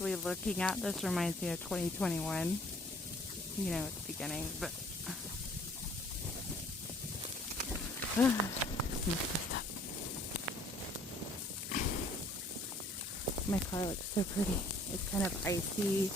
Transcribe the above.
actually looking at this reminds me of 2021. You know, it's beginning, but my car looks so pretty. It's kind of icy.